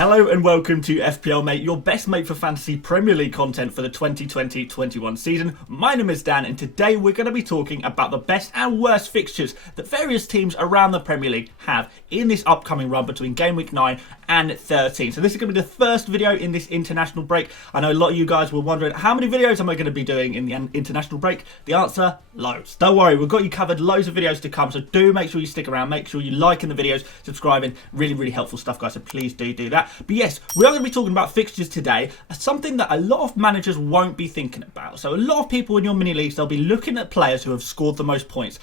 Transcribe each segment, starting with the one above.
Hello and welcome to FPL Mate, your best mate for fantasy Premier League content for the 2020-21 season. My name is Dan and today we're going to be talking about the best and worst fixtures that various teams around the Premier League have in this upcoming run between game week 9 and 13. So this is going to be the first video in this international break. I know a lot of you guys were wondering how many videos am I going to be doing in the international break? The answer, loads. Don't worry, we've got you covered, loads of videos to come, so do make sure you stick around, make sure you liking the videos, subscribing, really helpful stuff guys, so please do that. But yes, we are going to be talking about fixtures today, something that a lot of managers won't be thinking about. So a lot of people in your mini leagues, they'll be looking at players who have scored the most points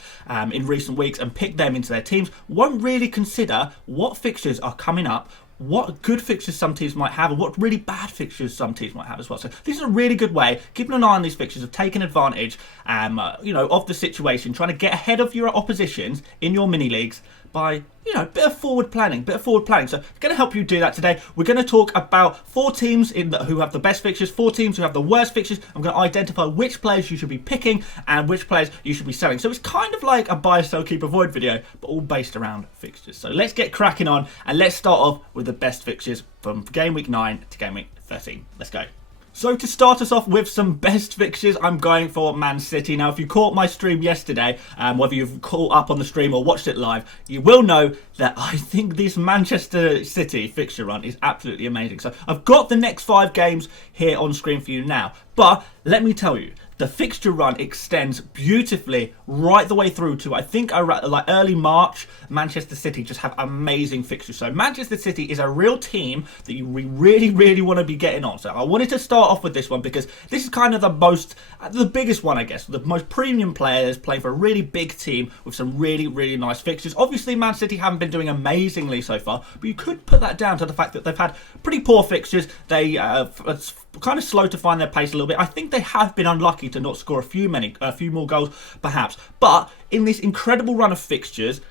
in recent weeks and pick them into their teams, won't really consider what fixtures are coming up, what good fixtures some teams might have and what really bad fixtures some teams might have as well. So this is a really good way, keeping an eye on these fixtures, of taking advantage of the situation, trying to get ahead of your oppositions in your mini leagues by, a bit of forward planning. So going to help you do that today. We're going to talk about 4 teams who have the best fixtures, 4 teams who have the worst fixtures. I'm going to identify which players you should be picking and which players you should be selling. So it's kind of like a buy, sell, keep, avoid video, but all based around fixtures. So let's get cracking on and let's start off with the best fixtures from game week 9 to game week 13. Let's go. So to start us off with some best fixtures, I'm going for Man City. Now, if you caught my stream yesterday, whether you've caught up on the stream or watched it live, you will know that I think this Manchester City fixture run is absolutely amazing. So I've got the next 5 games here on screen for you now. But let me tell you, the fixture run extends beautifully right the way through to, I think, like early March. Manchester City just have amazing fixtures. So Manchester City is a real team that we really want to be getting on. So I wanted to start off with this one because this is kind of the biggest one, I guess. The most premium players playing for a really big team with some really nice fixtures. Obviously, Man City haven't been doing amazingly so far, but you could put that down to the fact that they've had pretty poor fixtures. They it's kind of slow to find their pace a little bit. I think they have been unlucky to not score a few more goals, perhaps. But in this incredible run of fixtures,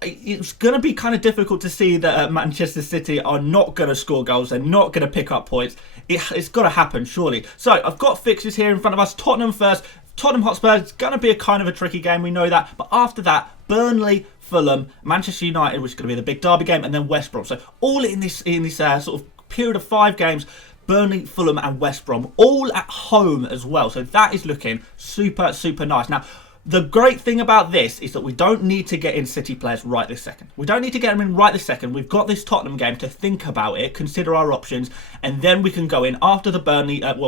it's going to be kind of difficult to see that Manchester City are not going to score goals. They're not going to pick up points. It's got to happen, surely. So I've got fixtures here in front of us. Tottenham first. Tottenham Hotspur, it's going to be a kind of a tricky game, we know that. But after that, Burnley, Fulham, Manchester United, which is going to be the big derby game, and then West Brom. So all in this sort of period of 5 games, Burnley, Fulham and West Brom, all at home as well. So that is looking super nice. Now, the great thing about this is that we don't need to get in City players right this second. We don't need to get them in right this second. We've got this Tottenham game to think about it, consider our options, and then we can go in after the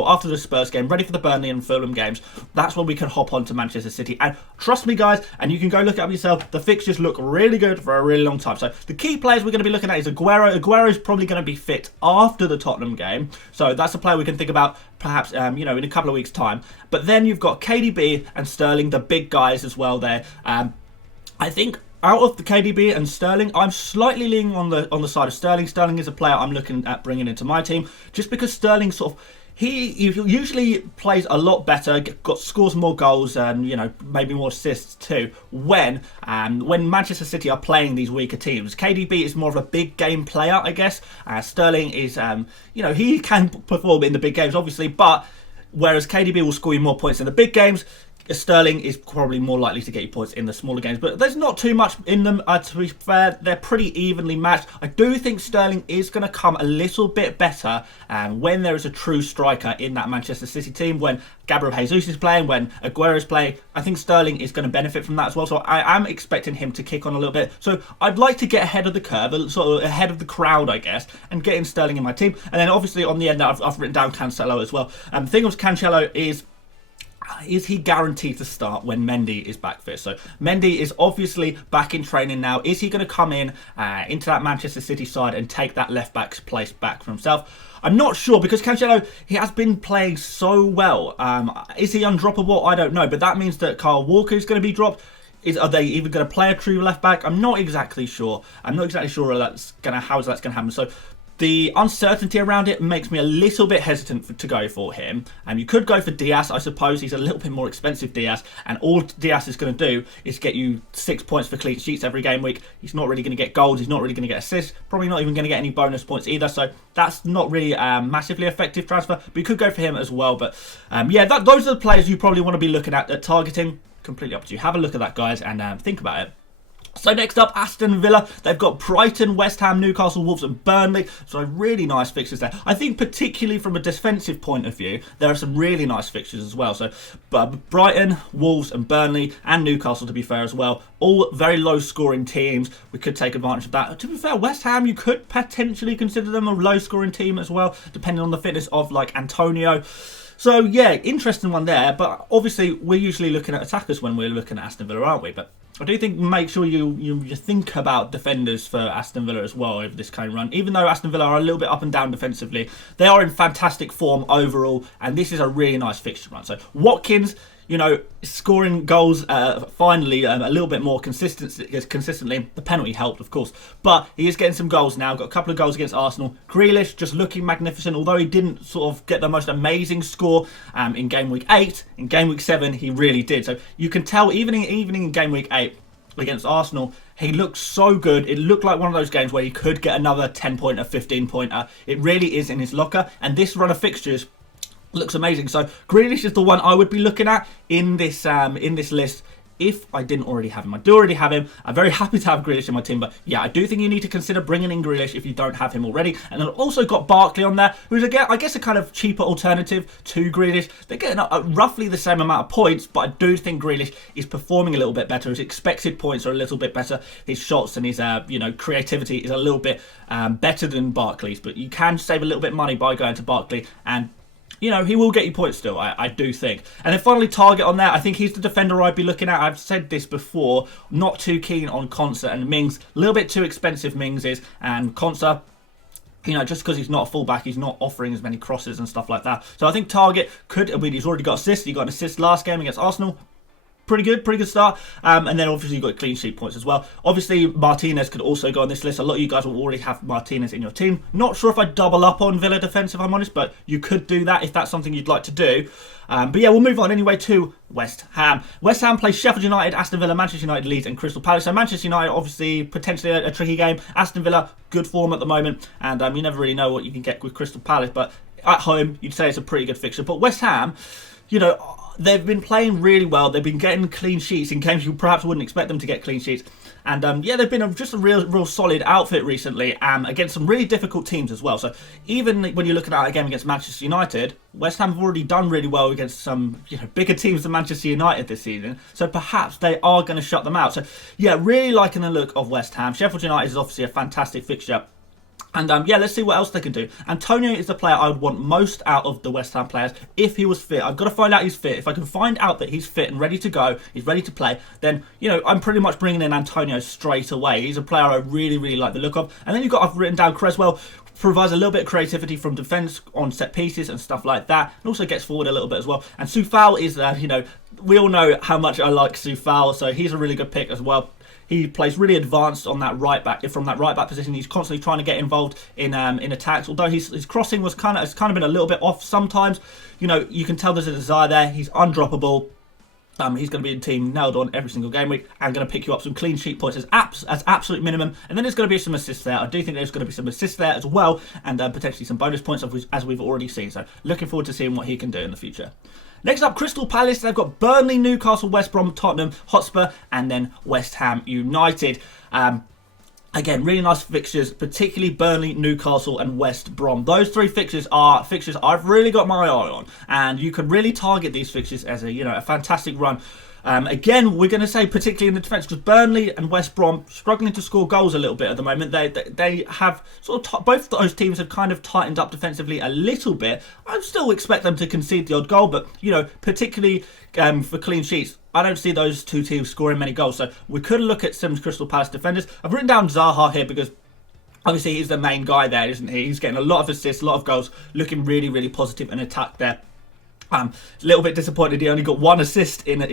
after the Spurs game, ready for the Burnley and Fulham games. That's when we can hop on to Manchester City. And trust me, guys, and you can go look it up yourself, the fixtures look really good for a really long time. So the key players we're going to be looking at is Aguero. Aguero is probably going to be fit after the Tottenham game. So that's a player we can think about perhaps, in a couple of weeks' time. But then you've got KDB and Sterling, the big guys as well there. I think out of the KDB and Sterling, I'm slightly leaning on the side of Sterling. Sterling is a player I'm looking at bringing into my team, just because Sterling he usually plays a lot better, scores more goals and maybe more assists too when Manchester City are playing these weaker teams. KDB is more of a big game player, I guess. Sterling is he can perform in the big games obviously, but whereas KDB will score you more points in the big games, Sterling is probably more likely to get you points in the smaller games, but there's not too much in them. To be fair, they're pretty evenly matched. I do think Sterling is going to come a little bit better when there is a true striker in that Manchester City team. When Gabriel Jesus is playing, when Aguero is playing, I think Sterling is going to benefit from that as well. So I am expecting him to kick on a little bit. So I'd like to get ahead of the curve, sort of ahead of the crowd, I guess, and get in Sterling in my team. And then obviously on the end, I've written down Cancelo as well. The thing with Cancelo is he guaranteed to start when Mendy is back fit? So Mendy is obviously back in training now. Is he going to come in into that Manchester City side and take that left back's place back for himself? I'm not sure, because Cancelo, he has been playing so well. Is he undroppable? I don't know, but that means that Kyle Walker is going to be dropped. Are they even going to play a true left back? I'm not exactly sure. I'm not exactly sure how that's going to happen. So the uncertainty around it makes me a little bit hesitant to go for him. You could go for Diaz, I suppose. He's a little bit more expensive, Diaz. And all Diaz is going to do is get you 6 points for clean sheets every game week. He's not really going to get goals. He's not really going to get assists. Probably not even going to get any bonus points either. So that's not really a massively effective transfer. But you could go for him as well. But those are the players you probably want to be looking at targeting. Completely up to you. Have a look at that, guys, and think about it. So next up, Aston Villa. They've got Brighton, West Ham, Newcastle, Wolves and Burnley. So really nice fixtures there. I think particularly from a defensive point of view, there are some really nice fixtures as well. So Brighton, Wolves and Burnley and Newcastle, to be fair as well. All very low scoring teams. We could take advantage of that. To be fair, West Ham, you could potentially consider them a low scoring team as well, depending on the fitness of like Antonio. So yeah, interesting one there. But obviously, we're usually looking at attackers when we're looking at Aston Villa, aren't we? But I do think make sure you think about defenders for Aston Villa as well over this kind of run. Even though Aston Villa are a little bit up and down defensively, they are in fantastic form overall, and this is a really nice fixture run. So Watkins, you know, scoring goals finally a little bit more consistently. The penalty helped, of course, but he is getting some goals now. Got a couple of goals against Arsenal. Grealish just looking magnificent, although he didn't sort of get the most amazing score in game week 8. In game week 7, he really did. So you can tell even in game week 8 against Arsenal, he looked so good. It looked like one of those games where he could get another 10-pointer, 15-pointer. It really is in his locker, and this run of fixtures looks amazing. So Grealish is the one I would be looking at in this list if I didn't already have him. I do already have him. I'm very happy to have Grealish in my team, but yeah, I do think you need to consider bringing in Grealish if you don't have him already. And I've also got Barkley on there, who's again, I guess, a kind of cheaper alternative to Grealish. They're getting roughly the same amount of points, but I do think Grealish is performing a little bit better. His expected points are a little bit better. His shots and his creativity is a little bit better than Barkley's, but you can save a little bit of money by going to Barkley, and you know, he will get you points still, I do think. And then finally, Target on there. I think he's the defender I'd be looking at. I've said this before. Not too keen on Konsa and Mings. A little bit too expensive, Mings is. And Konsa, you know, just because he's not a fullback, he's not offering as many crosses and stuff like that. So I think Target could, I mean, he's already got assists. He got an assist last game against Arsenal. Pretty good start. And then obviously you've got clean sheet points as well. Obviously Martinez could also go on this list. A lot of you guys will already have Martinez in your team. Not sure if I'd double up on Villa defence, if I'm honest, but you could do that if that's something you'd like to do. But yeah, we'll move on anyway to West Ham. West Ham plays Sheffield United, Aston Villa, Manchester United, Leeds and Crystal Palace. So Manchester United, obviously, potentially a tricky game. Aston Villa, good form at the moment. And you never really know what you can get with Crystal Palace. But at home, you'd say it's a pretty good fixture. But West Ham, you know, they've been playing really well. They've been getting clean sheets in games you perhaps wouldn't expect them to get clean sheets. And yeah, they've been just a real solid outfit recently against some really difficult teams as well. So even when you're looking at a game against Manchester United, West Ham have already done really well against some bigger teams than Manchester United this season. So perhaps they are going to shut them out. So yeah, really liking the look of West Ham. Sheffield United is obviously a fantastic fixture. And yeah, let's see what else they can do. Antonio is the player I would want most out of the West Ham players if he was fit. I've got to find out he's fit. If I can find out that he's fit and ready to go, he's ready to play, then, I'm pretty much bringing in Antonio straight away. He's a player I really like the look of. And then I've written down Creswell, provides a little bit of creativity from defence on set pieces and stuff like that. And also gets forward a little bit as well. And Soufal is, we all know how much I like Soufal, so he's a really good pick as well. He plays really advanced on that right back. From that right back position, he's constantly trying to get involved in attacks. Although his crossing has kind of been a little bit off sometimes. You can tell there's a desire there. He's undroppable. He's going to be in team nailed on every single game week and going to pick you up some clean sheet points as absolute minimum. And then there's going to be some assists there. I do think there's going to be some assists there as well, and potentially some bonus points as we've already seen. So looking forward to seeing what he can do in the future. Next up, Crystal Palace. They've got Burnley, Newcastle, West Brom, Tottenham, Hotspur, and then West Ham United. Again, really nice fixtures, particularly Burnley, Newcastle, and West Brom. Those three fixtures are fixtures I've really got my eye on, and you could really target these fixtures as a fantastic run. Again, we're going to say particularly in the defence, because Burnley and West Brom struggling to score goals a little bit at the moment. They have sort of both those teams have kind of tightened up defensively a little bit. I still expect them to concede the odd goal, but particularly for clean sheets, I don't see those two teams scoring many goals. So we could look at some Crystal Palace defenders. I've written down Zaha here because obviously he's the main guy there, isn't he? He's getting a lot of assists, a lot of goals, looking really positive in attack there. A little bit disappointed he only got one assist in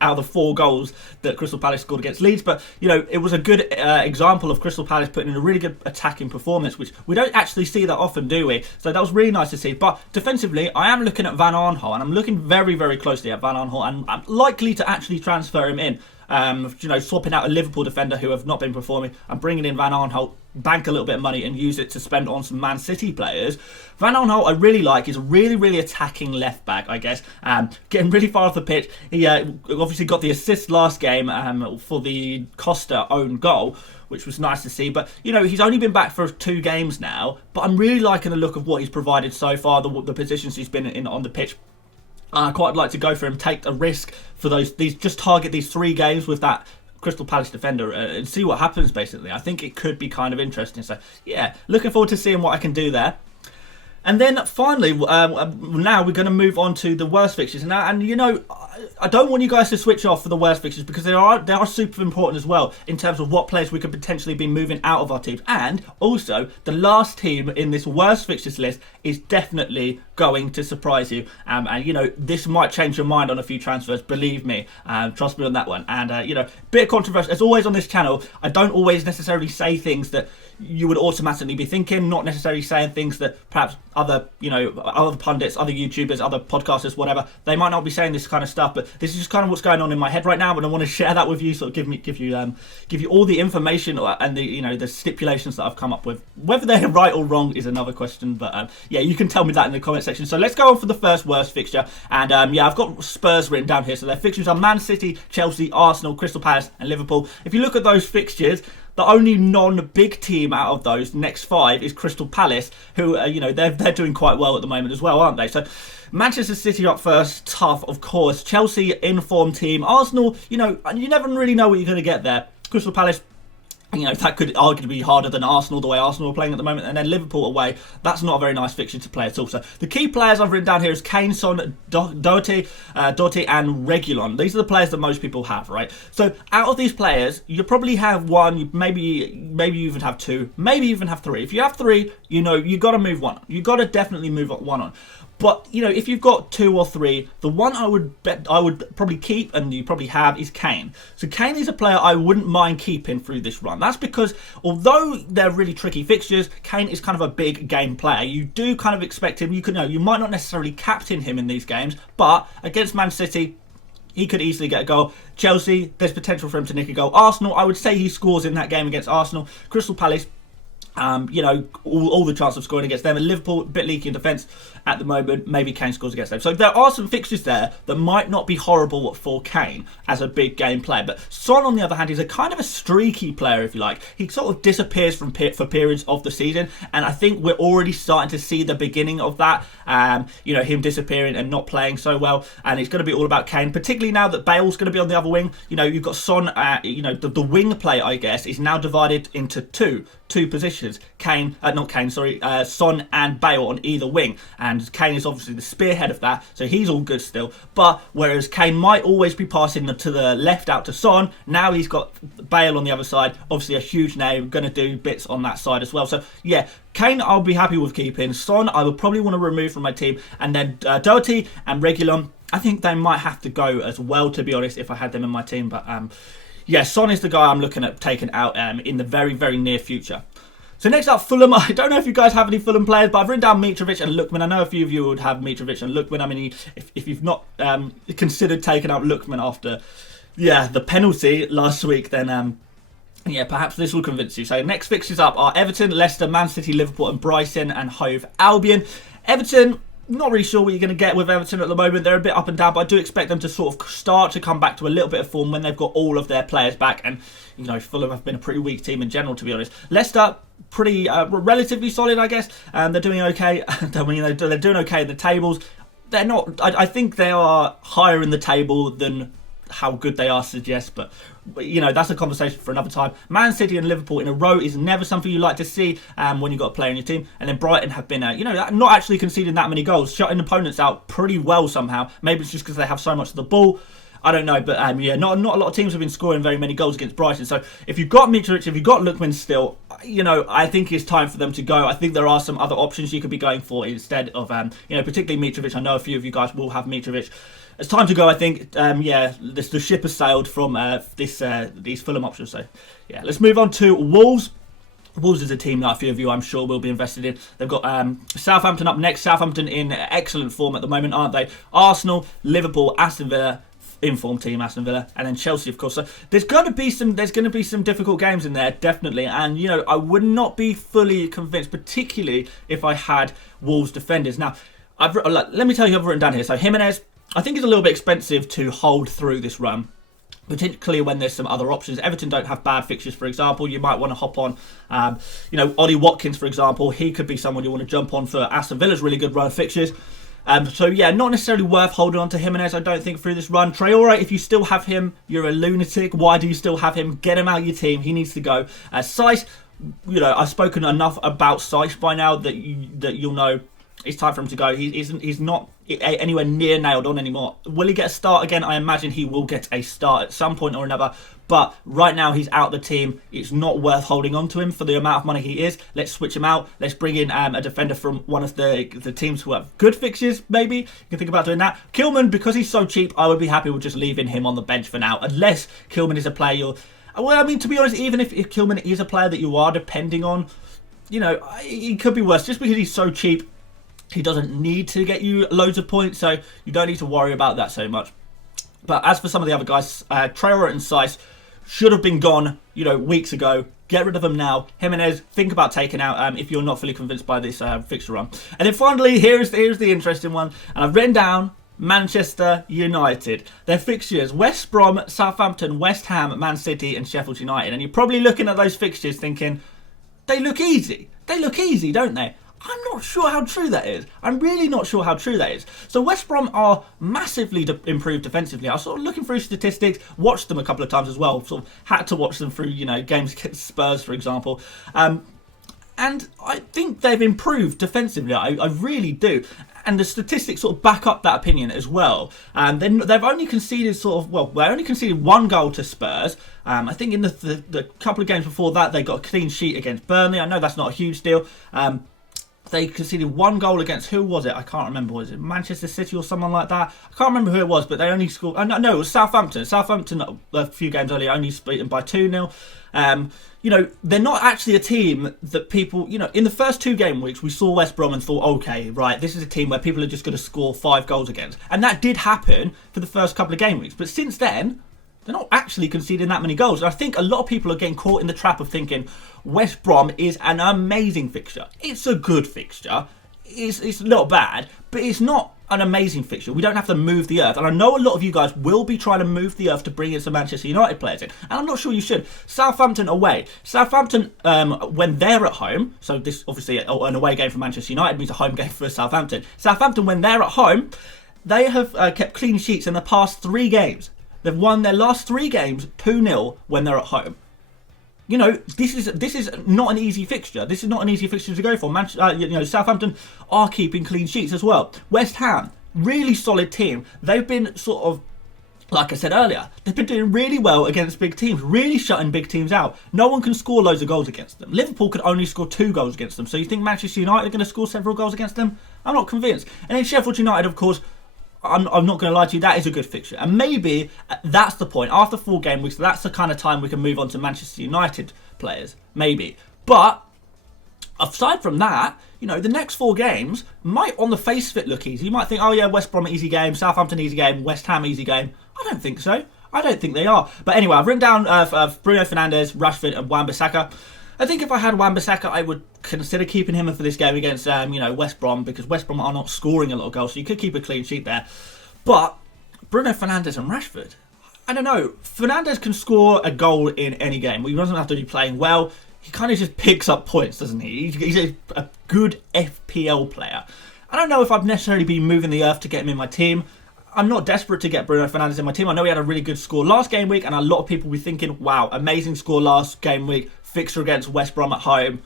out of the 4 goals that Crystal Palace scored against Leeds, but it was a good example of Crystal Palace putting in a really good attacking performance, which we don't actually see that often, do we? So that was really nice to see. But defensively, I am looking at Van Aanholt, and I'm looking very closely at Van Aanholt, and I'm likely to actually transfer him in. Swapping out a Liverpool defender who have not been performing and bringing in Van Aanholt, bank a little bit of money and use it to spend on some Man City players. Van Aanholt I really like. He's a really attacking left back, I guess. Getting really far off the pitch. He obviously got the assist last game for the Costa own goal, which was nice to see. But, he's only been back for 2 games now. But I'm really liking the look of what he's provided so far, the positions he's been in on the pitch. I quite like to go for him, take a risk for just target these 3 games with that Crystal Palace defender and see what happens, basically. I think it could be kind of interesting. So, yeah, looking forward to seeing what I can do there. And then finally, now we're going to move on to the worst fixtures. And I don't want you guys to switch off for the worst fixtures because they are super important as well in terms of what players we could potentially be moving out of our teams. And also, the last team in this worst fixtures list is definitely going to surprise you. And this might change your mind on a few transfers, believe me. Trust me on that one. And, bit of controversy. As always on this channel, I don't always necessarily say things that you would automatically be thinking, not necessarily saying things that perhaps other pundits, other YouTubers, other podcasters, whatever, they might not be saying this kind of stuff, but this is just kind of what's going on in my head right now, and I want to share that with you, sort of give you all the information and the stipulations that I've come up with. Whether they're right or wrong is another question, but yeah, you can tell me that in the comment section. So let's go on for the first worst fixture, and I've got Spurs written down here, so their fixtures are Man City, Chelsea, Arsenal, Crystal Palace, and Liverpool. If you look at those fixtures, the only non-big team out of those next 5 is Crystal Palace, who, they're doing quite well at the moment as well, aren't they? So Manchester City up first, tough, of course. Chelsea, in-form team. Arsenal, you never really know what you're going to get there. Crystal Palace, that could arguably be harder than Arsenal, the way Arsenal are playing at the moment. And then Liverpool away, that's not a very nice fixture to play at all. So the key players I've written down here is Kane, Son, Doherty, and Reguilon. These are the players that most people have, right? So out of these players, you probably have 1, maybe you even have 2, maybe even have 3. If you have 3, you got to move 1 on. You got to definitely move 1 on. But, if you've got 2 or 3, the one I would probably keep, and you probably have, is Kane. So Kane is a player I wouldn't mind keeping through this run. That's because, although they're really tricky fixtures, Kane is kind of a big game player. You do kind of expect him, you might not necessarily captain him in these games, but against Man City, he could easily get a goal. Chelsea, there's potential for him to nick a goal. Arsenal, I would say he scores in that game against Arsenal. Crystal Palace, all the chance of scoring against them. And Liverpool, a bit leaky in defence at the moment. Maybe Kane scores against them. So there are some fixtures there that might not be horrible for Kane as a big game player. But Son, on the other hand, is a kind of a streaky player, if you like. He sort of disappears for periods of the season. And I think we're already starting to see the beginning of that. Him disappearing and not playing so well. And it's going to be all about Kane, particularly now that Bale's going to be on the other wing. You've got Son, the wing play, I guess, is now divided into two positions. Son and Bale on either wing, and Kane is obviously the spearhead of that, so he's all good still. But whereas Kane might always be passing to the left out to Son, now he's got Bale on the other side, obviously a huge name, going to do bits on that side as well. So yeah, Kane I'll be happy with keeping. Son I would probably want to remove from my team, and then Doherty and Reguilon, I think they might have to go as well, to be honest, if I had them in my team. But yeah, Son is the guy I'm looking at taking out in the very, very near future. So next up, Fulham. I don't know if you guys have any Fulham players, but I've written down Mitrovic and Lookman. I know a few of you would have Mitrovic and Lookman. I mean, if you've not considered taking out Lookman after, the penalty last week, then perhaps this will convince you. So next fixtures up are Everton, Leicester, Man City, Liverpool, and Brighton and Hove Albion. Everton, not really sure what you're going to get with Everton at the moment. They're a bit up and down, but I do expect them to sort of start to come back to a little bit of form when they've got all of their players back. And, Fulham have been a pretty weak team in general, to be honest. Leicester, pretty relatively solid, I guess. They're doing okay. They're doing okay in the tables. They're not. I think they are higher in the table than how good they are suggests, but that's a conversation for another time. Man City and Liverpool in a row is never something you like to see when you've got a player in your team. And then Brighton have been, not actually conceding that many goals, shutting opponents out pretty well somehow. Maybe it's just because they have so much of the ball. I don't know, but not a lot of teams have been scoring very many goals against Brighton. So if you've got Mitrovic, if you've got Lookman still, I think it's time for them to go. I think there are some other options you could be going for instead of, particularly Mitrovic. I know a few of you guys will have Mitrovic. It's time to go, I think. The ship has sailed from these Fulham options. So, yeah, let's move on to Wolves. Wolves is a team that a few of you, I'm sure, will be invested in. They've got Southampton up next. Southampton in excellent form at the moment, aren't they? Arsenal, Liverpool, Aston Villa, informed team, Aston Villa, and then Chelsea, of course. So there's going to be some difficult games in there, definitely. And I would not be fully convinced, particularly if I had Wolves defenders. Now, let me tell you who I've written down here. So Jimenez, I think, is a little bit expensive to hold through this run, particularly when there's some other options. Everton don't have bad fixtures, for example. You might want to hop on, Ollie Watkins, for example. He could be someone you want to jump on for Aston Villa's really good run of fixtures. So yeah, not necessarily worth holding on to Jimenez, I don't think, through this run. Traore, if you still have him, you're a lunatic. Why do you still have him? Get him out of your team. He needs to go. Saiss, I've spoken enough about Saiss by now that you'll know it's time for him to go. He's not anywhere near nailed on anymore. Will he get a start again? I imagine he will get a start at some point or another. But right now he's out the team. It's not worth holding on to him for the amount of money he is. Let's switch him out. Let's bring in a defender from one of the teams who have good fixtures, maybe. You can think about doing that. Kilman, because he's so cheap, I would be happy with just leaving him on the bench for now. Unless Kilman is a player to be honest, even if Kilman is a player that you are depending on, he could be worse. Just because he's so cheap, he doesn't need to get you loads of points, so you don't need to worry about that so much. But as for some of the other guys, Traore and Saiss should have been gone, weeks ago. Get rid of them now. Jimenez, think about taking out if you're not fully convinced by this fixture run. And then finally, here's the interesting one. And I've written down Manchester United. Their fixtures: West Brom, Southampton, West Ham, Man City, and Sheffield United. And you're probably looking at those fixtures thinking, they look easy. They look easy, don't they? I'm not sure how true that is. I'm really not sure how true that is. So West Brom are massively improved defensively. I was sort of looking through statistics, watched them a couple of times as well. Sort of had to watch them through, games against Spurs, for example. And I think they've improved defensively. I really do. And the statistics sort of back up that opinion as well. Then they've only conceded they only conceded one goal to Spurs. I think in the couple of games before that, they got a clean sheet against Burnley. I know that's not a huge deal. They conceded one goal against, who was it? I can't remember. Was it Manchester City or someone like that? I can't remember who it was, but they only scored... No, it was Southampton. Southampton, a few games earlier, only beaten by 2-0. They're not actually a team that people... in the first 2 game weeks, we saw West Brom and thought, okay, right, this is a team where people are just going to score 5 goals against. And that did happen for the first couple of game weeks. But since then, they're not actually conceding that many goals. And I think a lot of people are getting caught in the trap of thinking West Brom is an amazing fixture. It's a good fixture. It's not bad, but it's not an amazing fixture. We don't have to move the earth. And I know a lot of you guys will be trying to move the earth to bring in some Manchester United players in. And I'm not sure you should. Southampton away. Southampton, when they're at home, so this obviously an away game for Manchester United means a home game for Southampton. Southampton, when they're at home, they have kept clean sheets in the past 3 games. They've won their last 3 games 2-0 when they're at home. This is not an easy fixture. This is not an easy fixture to go for. Southampton are keeping clean sheets as well. West Ham, really solid team. They've been sort of, like I said earlier, they've been doing really well against big teams, really shutting big teams out. No one can score loads of goals against them. Liverpool could only score 2 goals against them. So you think Manchester United are going to score several goals against them? I'm not convinced. And then Sheffield United, of course, I'm not going to lie to you, that is a good fixture. And maybe that's the point. After 4 game weeks, that's the kind of time we can move on to Manchester United players. Maybe. But aside from that, the next 4 games might on the face of it look easy. You might think, oh yeah, West Brom easy game, Southampton easy game, West Ham easy game. I don't think so. I don't think they are. But anyway, I've written down Bruno Fernandes, Rashford and Wan-Bissaka. I think if I had Wan-Bissaka, I would consider keeping him for this game against, West Brom, because West Brom are not scoring a lot of goals, so you could keep a clean sheet there. But Bruno Fernandes and Rashford, I don't know. Fernandes can score a goal in any game. He doesn't have to be playing well. He kind of just picks up points, doesn't he? He's a good FPL player. I don't know if I've necessarily been moving the earth to get him in my team. I'm not desperate to get Bruno Fernandes in my team. I know he had a really good score last game week, and a lot of people were thinking, wow, amazing score last game week. Fixture against West Brom at home.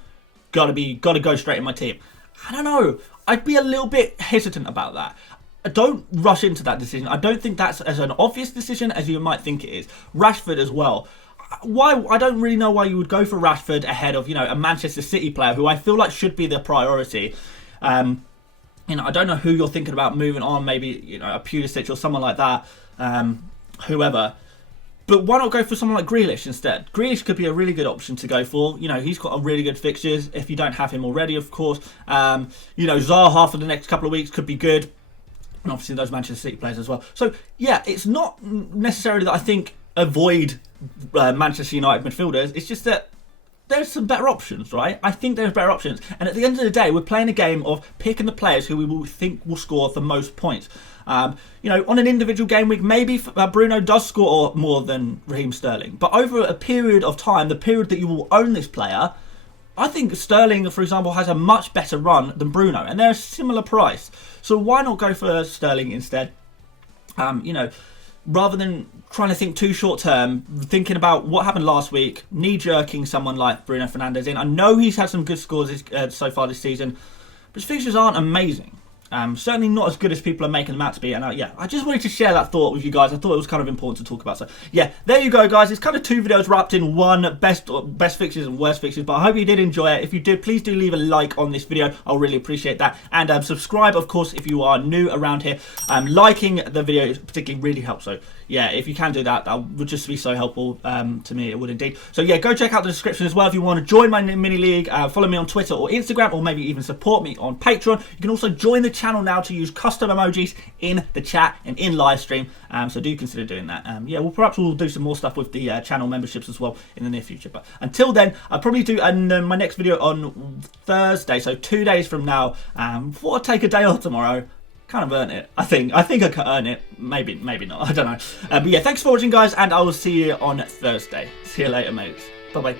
Gotta go straight in my team. I don't know. I'd be a little bit hesitant about that. Don't rush into that decision. I don't think that's as an obvious decision as you might think it is. Rashford as well. Why? I don't really know why you would go for Rashford ahead of, a Manchester City player who I feel like should be the priority. I don't know who you're thinking about moving on. Maybe, a Pulisic or someone like that. Whoever. But why not go for someone like Grealish instead? Grealish could be a really good option to go for. He's got a really good fixtures if you don't have him already, of course. Zaha for the next couple of weeks could be good. and obviously those Manchester City players as well. So yeah, it's not necessarily that I think avoid Manchester United midfielders. It's just that there's some better options, right? I think there's better options. And at the end of the day, we're playing a game of picking the players who we will think will score the most points. On an individual game week, maybe Bruno does score more than Raheem Sterling. But over a period of time, the period that you will own this player, I think Sterling, for example, has a much better run than Bruno. And they're a similar price. So why not go for Sterling instead? Rather than trying to think too short term, thinking about what happened last week, knee-jerking someone like Bruno Fernandes in. I know he's had some good scores so far this season, but his fixtures aren't amazing. Certainly not as good as people are making them out to be. And I just wanted to share that thought with you guys. I thought it was kind of important to talk about. So yeah, there you go, guys. It's kind of 2 videos wrapped in one, best fixtures and worst fixtures. But I hope you did enjoy it. If you did, please do leave a like on this video. I'll really appreciate that. And subscribe, of course, if you are new around here. Liking the video particularly really helps. So yeah, if you can do that, that would just be so helpful to me. It would indeed. So yeah, go check out the description as well if you want to join my mini league. Follow me on Twitter or Instagram, or maybe even support me on Patreon. You can also join the channel now to use custom emojis in the chat and in live stream. So do consider doing that. Perhaps we'll do some more stuff with the channel memberships as well in the near future. But until then, I'll probably do my next video on Thursday, so 2 days from now. Before I take a day off tomorrow. Kind of earn it, I think I can earn it. Maybe not, I don't know. But yeah, thanks for watching, guys, and I will see you on Thursday. See you later, mates. Bye bye.